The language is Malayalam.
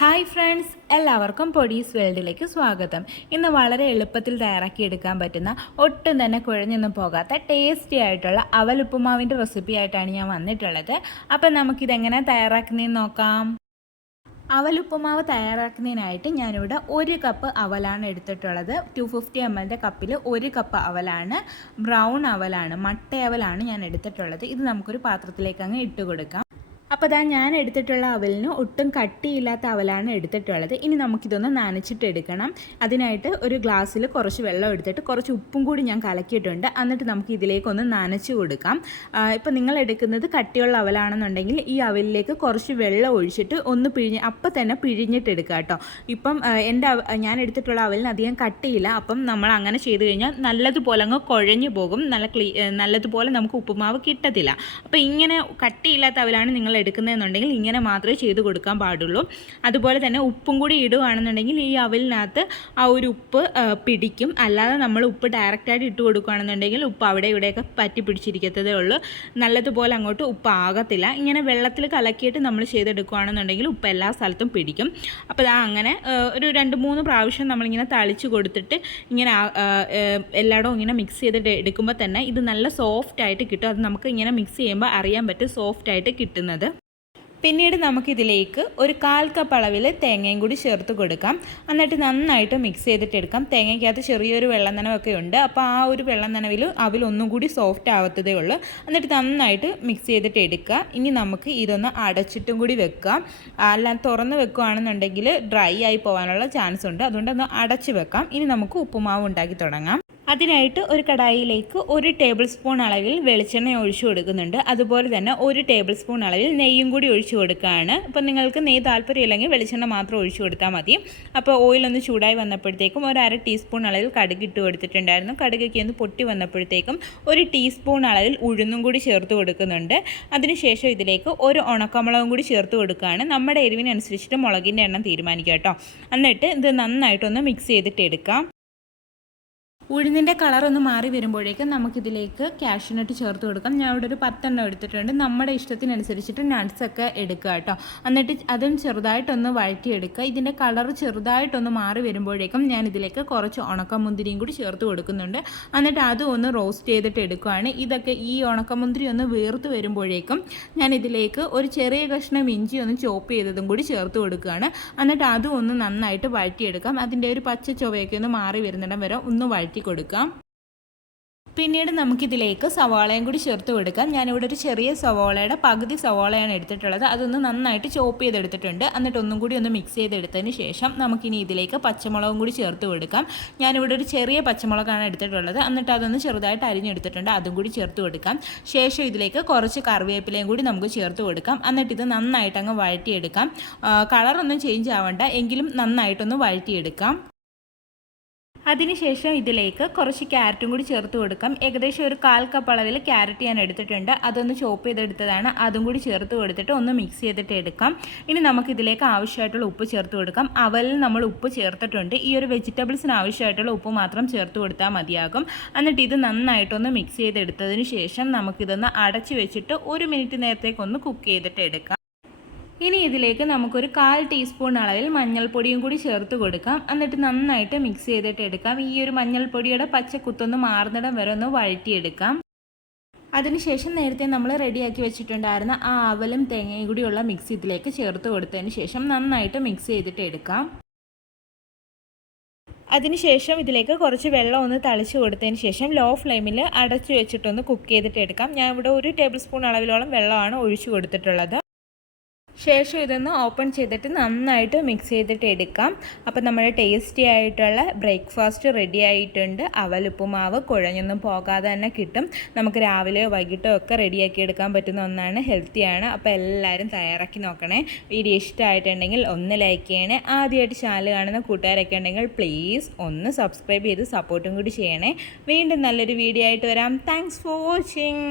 ഹായ് ഫ്രണ്ട്സ്, എല്ലാവർക്കും പൊടീസ് വേൾഡിലേക്ക് സ്വാഗതം. ഇന്ന് വളരെ എളുപ്പത്തിൽ തയ്യാറാക്കിയെടുക്കാൻ പറ്റുന്ന ഒട്ടും തന്നെ കുഴഞ്ഞൊന്നും പോകാത്ത ടേസ്റ്റി ആയിട്ടുള്ള അവലുപ്പുമാവിൻ്റെ റെസിപ്പി ആയിട്ടാണ് ഞാൻ വന്നിട്ടുള്ളത്. അപ്പം നമുക്കിതെങ്ങനെ തയ്യാറാക്കുന്നതെന്ന് നോക്കാം. അവലുപ്പുമാവ് തയ്യാറാക്കുന്നതിനായിട്ട് ഞാനിവിടെ 1 കപ്പ് അവലാണ് എടുത്തിട്ടുള്ളത്. 250 ml കപ്പിൽ 1 കപ്പ് അവലാണ്. ബ്രൗൺ അവലാണ്, മട്ട അവലാണ് ഞാൻ എടുത്തിട്ടുള്ളത്. ഇത് നമുക്കൊരു പാത്രത്തിലേക്ക് അങ്ങ് ഇട്ട് കൊടുക്കാം. അപ്പോൾ ഞാൻ എടുത്തിട്ടുള്ള അവലിന് ഒട്ടും കട്ടിയില്ലാത്ത അവലാണ് എടുത്തിട്ടുള്ളത്. ഇനി നമുക്കിതൊന്ന് നനച്ചിട്ടെടുക്കണം. അതിനായിട്ട് ഒരു ഗ്ലാസ്സിൽ കുറച്ച് വെള്ളം എടുത്തിട്ട് കുറച്ച് ഉപ്പും കൂടി ഞാൻ കലക്കിയിട്ടുണ്ട്. എന്നിട്ട് നമുക്ക് ഇതിലേക്കൊന്ന് നനച്ച് കൊടുക്കാം. ഇപ്പോൾ നിങ്ങൾ എടുക്കുന്നത് കട്ടിയുള്ള അവലാണെന്നുണ്ടെങ്കിൽ ഈ അവലിലേക്ക് കുറച്ച് വെള്ളം ഒഴിച്ചിട്ട് ഒന്ന് അപ്പം തന്നെ പിഴിഞ്ഞിട്ടെടുക്കുക കേട്ടോ. ഇപ്പം ഞാൻ എടുത്തിട്ടുള്ള അവലിന് അധികം കട്ടിയില്ല. അപ്പം നമ്മൾ അങ്ങനെ ചെയ്ത് കഴിഞ്ഞാൽ നല്ലതുപോലെ അങ്ങ് കുഴഞ്ഞു പോകും. നല്ലതുപോലെ നമുക്ക് ഉപ്പുമാവ് കിട്ടത്തില്ല. അപ്പോൾ ഇങ്ങനെ കട്ടിയില്ലാത്ത അവലാണ് നിങ്ങൾ എടുക്കുന്നതെന്നുണ്ടെങ്കിൽ ഇങ്ങനെ മാത്രമേ ചെയ്ത് കൊടുക്കാൻ പാടുള്ളൂ. അതുപോലെ തന്നെ ഉപ്പും കൂടി ഇടുകയാണെന്നുണ്ടെങ്കിൽ ഈ അവലിനകത്ത് ആ ഒരു ഉപ്പ് പിടിക്കും. അല്ലാതെ നമ്മൾ ഉപ്പ് ഡയറക്റ്റായിട്ട് ഇട്ട് കൊടുക്കുകയാണെന്നുണ്ടെങ്കിൽ ഉപ്പ് അവിടെ ഇവിടെയൊക്കെ പറ്റി പിടിച്ചിരിക്കത്തതേ ഉള്ളൂ. നല്ലതുപോലെ അങ്ങോട്ട് ഉപ്പ് ആകത്തില്ല. ഇങ്ങനെ വെള്ളത്തിൽ കലക്കിയിട്ട് നമ്മൾ ചെയ്തെടുക്കുകയാണെന്നുണ്ടെങ്കിൽ ഉപ്പ് എല്ലാ സ്ഥലത്തും പിടിക്കും. അപ്പോൾ അങ്ങനെ ഒരു 2-3 പ്രാവശ്യം നമ്മളിങ്ങനെ തളിച്ച് കൊടുത്തിട്ട് ഇങ്ങനെ എല്ലായിടവും ഇങ്ങനെ മിക്സ് ചെയ്തിട്ട് എടുക്കുമ്പോൾ തന്നെ ഇത് നല്ല സോഫ്റ്റായിട്ട് കിട്ടും. അത് നമുക്ക് ഇങ്ങനെ മിക്സ് ചെയ്യുമ്പോൾ അറിയാൻ പറ്റും സോഫ്റ്റായിട്ട് കിട്ടുന്നത്. പിന്നീട് നമുക്കിതിലേക്ക് ഒരു 1/4 കപ്പ് അളവിൽ തേങ്ങയും കൂടി ചേർത്ത് കൊടുക്കാം. എന്നിട്ട് നന്നായിട്ട് മിക്സ് ചെയ്തിട്ടെടുക്കാം. തേങ്ങയ്ക്കകത്ത് ചെറിയൊരു വെള്ളം നനവൊക്കെ ഉണ്ട്. അപ്പോൾ ആ ഒരു വെള്ളം നനവിൽ അവലൊന്നും കൂടി സോഫ്റ്റ് ആവത്തതേ ഉള്ളൂ. എന്നിട്ട് നന്നായിട്ട് മിക്സ് ചെയ്തിട്ട് എടുക്കുക. ഇനി നമുക്ക് ഇതൊന്ന് അടച്ചിട്ടും കൂടി വെക്കാം. അല്ല തുറന്ന് വെക്കുകയാണെന്നുണ്ടെങ്കിൽ ഡ്രൈ ആയി പോകാനുള്ള ചാൻസ് ഉണ്ട്. അതുകൊണ്ട് ഒന്ന് അടച്ച് വെക്കാം. ഇനി നമുക്ക് ഉപ്പുമാവ് ഉണ്ടാക്കി തുടങ്ങാം. അതിനായിട്ട് ഒരു കടായിലേക്ക് 1 ടേബിൾ സ്പൂൺ അളവിൽ വെളിച്ചെണ്ണ ഒഴിച്ചു കൊടുക്കുന്നുണ്ട്. അതുപോലെ തന്നെ 1 ടേബിൾ സ്പൂൺ അളവിൽ നെയ്യും കൂടി ഒഴിച്ചു കൊടുക്കുകയാണ്. അപ്പോൾ നിങ്ങൾക്ക് നെയ്യ് താല്പര്യമില്ലെങ്കിൽ വെളിച്ചെണ്ണ മാത്രം ഒഴിച്ചു കൊടുത്താൽ മതി. അപ്പോൾ ഓയിലൊന്ന് ചൂടായി വന്നപ്പോഴത്തേക്കും 1/2 ടീസ്പൂൺ അളവിൽ കടുക് ഇട്ട് കൊടുത്തിട്ടുണ്ടായിരുന്നു. കടുകൊക്കെ ഒന്ന് പൊട്ടി വന്നപ്പോഴത്തേക്കും 1 ടീസ്പൂൺ അളവിൽ ഉഴുന്നും കൂടി ചേർത്ത് കൊടുക്കുന്നുണ്ട്. അതിനുശേഷം ഇതിലേക്ക് 1 ഉണക്കമുളകും കൂടി ചേർത്ത് കൊടുക്കുകയാണ്. നമ്മുടെ എരിവിനനുസരിച്ചിട്ട് മുളകിൻ്റെ എണ്ണം തീരുമാനിക്കുക കേട്ടോ. എന്നിട്ട് ഇത് നന്നായിട്ടൊന്ന് മിക്സ് ചെയ്തിട്ട് എടുക്കാം. ഉഴുന്നിൻ്റെ കളറൊന്ന് മാറി വരുമ്പോഴേക്കും നമുക്കിതിലേക്ക് കാഷ്യൂനട്ട് ചേർത്ത് കൊടുക്കാം. ഞാൻ ഇവിടെ ഒരു 10 എണ്ണം എടുത്തിട്ടുണ്ട്. നമ്മുടെ ഇഷ്ടത്തിനനുസരിച്ചിട്ട് നട്ട്സൊക്കെ എടുക്കുക കേട്ടോ. എന്നിട്ട് അതും ചെറുതായിട്ടൊന്ന് വഴറ്റിയെടുക്കുക. ഇതിൻ്റെ കളർ ചെറുതായിട്ടൊന്ന് മാറി വരുമ്പോഴേക്കും ഞാൻ ഇതിലേക്ക് കുറച്ച് ഉണക്കമുന്തിരിയും കൂടി ചേർത്ത് കൊടുക്കുന്നുണ്ട്. എന്നിട്ട് അതും ഒന്ന് റോസ്റ്റ് ചെയ്തിട്ട് എടുക്കുകയാണ്. ഇതൊക്കെ ഈ ഉണക്കമുന്തിരി ഒന്ന് വേർത്ത് വരുമ്പോഴേക്കും ഞാൻ ഇതിലേക്ക് ഒരു ചെറിയ കഷ്ണം ഇഞ്ചി ഒന്ന് ചോപ്പ് ചെയ്തതും കൂടി ചേർത്ത് കൊടുക്കുകയാണ്. എന്നിട്ട് അതും ഒന്ന് നന്നായിട്ട് വഴറ്റിയെടുക്കാം. അതിൻ്റെ ഒരു പച്ച ചുവയൊക്കെ ഒന്ന് മാറി വരുന്നിടം വരെ ഒന്ന് വഴറ്റി കൊടുക്കാം. പിന്നീട് നമുക്കിതിലേക്ക് സവാളയും കൂടി ചേർത്ത് കൊടുക്കാം. ഞാനിവിടെ ഒരു ചെറിയ സവാളയുടെ പകുതി സവാളയാണ് എടുത്തിട്ടുള്ളത്. അതൊന്ന് നന്നായിട്ട് ചോപ്പ് ചെയ്തെടുത്തിട്ടുണ്ട്. എന്നിട്ട് ഒന്നും കൂടി ഒന്ന് മിക്സ് ചെയ്തെടുത്തതിന് ശേഷം നമുക്കിനി ഇതിലേക്ക് പച്ചമുളകും കൂടി ചേർത്ത് കൊടുക്കാം. ഞാനിവിടെ ഒരു ചെറിയ പച്ചമുളകാണ് എടുത്തിട്ടുള്ളത്. എന്നിട്ട് അതൊന്ന് ചെറുതായിട്ട് അരിഞ്ഞെടുത്തിട്ടുണ്ട്. അതും കൂടി ചേർത്ത് കൊടുക്കാം. ശേഷം ഇതിലേക്ക് കുറച്ച് കറിവേപ്പിലയും കൂടി നമുക്ക് ചേർത്ത് കൊടുക്കാം. എന്നിട്ട് ഇത് നന്നായിട്ട് അങ്ങ് വഴറ്റിയെടുക്കാം. കളറൊന്നും ചേഞ്ച് ആവണ്ട, എങ്കിലും നന്നായിട്ടൊന്ന് വഴറ്റിയെടുക്കാം. അതിനുശേഷം ഇതിലേക്ക് കുറച്ച് ക്യാരറ്റും കൂടി ചേർത്ത് കൊടുക്കാം. ഏകദേശം ഒരു 1/4 കപ്പ് അളവിൽ ക്യാരറ്റ് ഞാൻ എടുത്തിട്ടുണ്ട്. അതൊന്ന് ചോപ്പ് ചെയ്തെടുത്തതാണ്. അതും കൂടി ചേർത്ത് കൊടുത്തിട്ട് ഒന്ന് മിക്സ് ചെയ്തിട്ട് എടുക്കാം. ഇനി നമുക്കിതിലേക്ക് ആവശ്യമായിട്ടുള്ള ഉപ്പ് ചേർത്ത് കൊടുക്കാം. അവലിൽ നമ്മൾ ഉപ്പ് ചേർത്തിട്ടുണ്ട്. ഈ ഒരു വെജിറ്റബിൾസിന് ആവശ്യമായിട്ടുള്ള ഉപ്പ് മാത്രം ചേർത്ത് കൊടുത്താൽ മതിയാകും. എന്നിട്ട് ഇത് നന്നായിട്ടൊന്ന് മിക്സ് ചെയ്തെടുത്തതിന് ശേഷം നമുക്കിതൊന്ന് അടച്ച് വെച്ചിട്ട് 1 മിനിറ്റ് നേരത്തേക്കൊന്ന് കുക്ക് ചെയ്തിട്ട് എടുക്കാം. ഇനി ഇതിലേക്ക് നമുക്കൊരു 1/4 ടീസ്പൂൺ അളവിൽ മഞ്ഞൾപ്പൊടിയും കൂടി ചേർത്ത് കൊടുക്കാം. എന്നിട്ട് നന്നായിട്ട് മിക്സ് ചെയ്തിട്ട് എടുക്കാം. ഈ ഒരു മഞ്ഞൾപ്പൊടിയുടെ പച്ചക്കുത്തൊന്ന് മാറുന്നിടം വരെ ഒന്ന് വഴറ്റിയെടുക്കാം. അതിനുശേഷം നേരത്തെ നമ്മൾ റെഡിയാക്കി വെച്ചിട്ടുണ്ടായിരുന്ന ആ അവലും തേങ്ങയും കൂടിയുള്ള മിക്സ് ഇതിലേക്ക് ചേർത്ത് കൊടുത്തതിന് ശേഷം നന്നായിട്ട് മിക്സ് ചെയ്തിട്ട് എടുക്കാം. അതിനുശേഷം ഇതിലേക്ക് കുറച്ച് വെള്ളം ഒന്ന് തളിച്ച് കൊടുത്തതിന് ശേഷം ലോ ഫ്ലെയിമിൽ അടച്ചു വെച്ചിട്ടൊന്ന് കുക്ക് ചെയ്തിട്ട് എടുക്കാം. ഞാൻ ഇവിടെ 1 ടേബിൾ സ്പൂൺ അളവിലോളം വെള്ളമാണ് ഒഴിച്ചു കൊടുത്തിട്ടുള്ളത്. ശേഷം ഇതൊന്ന് ഓപ്പൺ ചെയ്തിട്ട് നന്നായിട്ട് മിക്സ് ചെയ്തിട്ട് എടുക്കാം. അപ്പോൾ നമ്മുടെ ടേസ്റ്റി ആയിട്ടുള്ള ബ്രേക്ക്ഫാസ്റ്റ് റെഡി ആയിട്ടുണ്ട്. അവലുപ്പുമാവ് കുഴഞ്ഞൊന്നും പോകാതെ തന്നെ കിട്ടും. നമുക്ക് രാവിലെയോ വൈകിട്ടോ ഒക്കെ റെഡിയാക്കി എടുക്കാൻ പറ്റുന്ന ഒന്നാണ്. ഹെൽത്തിയാണ്. അപ്പോൾ എല്ലാവരും തയ്യാറാക്കി നോക്കണേ. വീഡിയോ ഇഷ്ടമായിട്ടുണ്ടെങ്കിൽ ഒന്ന് ലൈക്ക് ചെയ്യണേ. ആദ്യമായിട്ട് ചാനൽ കാണുന്ന കൂട്ടുകാരൊക്കെ ഉണ്ടെങ്കിൽ പ്ലീസ് ഒന്ന് സബ്സ്ക്രൈബ് ചെയ്ത് സപ്പോർട്ടും കൂടി ചെയ്യണേ. വീണ്ടും നല്ലൊരു വീഡിയോ ആയിട്ട് വരാം. Thanks for watching.